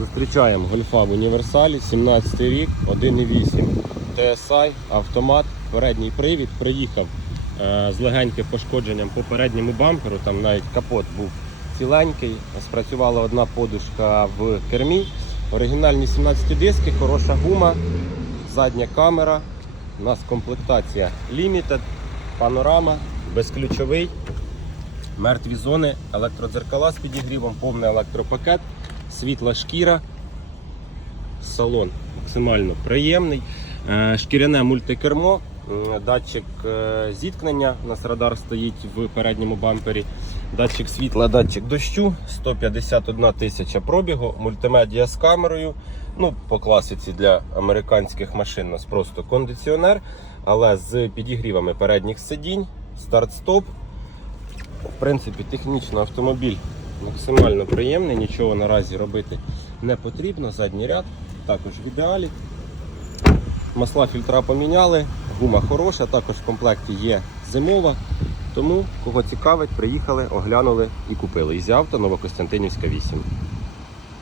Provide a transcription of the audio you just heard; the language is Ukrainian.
Зустрічаємо гольфа в універсалі, 17 рік, 1,8 TSI, автомат, передній привід. Приїхав е, з легеньким пошкодженням по передньому бамперу, там навіть капот був ціленький. Спрацювала одна подушка в кермі. Оригінальні 17 диски, хороша гума, задня камера. У нас комплектація Limited, панорама, безключовий. Мертві зони, електродзеркала з підігрівом, повний електропакет, світла шкіра, салон максимально приємний. Е, Шкіряне мультикермо, датчик е, зіткнення, у нас радар стоїть в передньому бампері, датчик світла, датчик дощу, 151 тисяча пробігу, мультимедіа з камерою. Ну, по класиці для американських машин у нас просто кондиціонер, але з підігрівами передніх сидінь, старт-стоп. В принципі, технічно автомобіль максимально приємний, нічого наразі робити не потрібно. Задній ряд також в ідеалі. Масла фільтра поміняли, гума хороша, також в комплекті є зимова. Тому, кого цікавить, приїхали, оглянули і купили. Ізі авто Новокостянтинівська 8.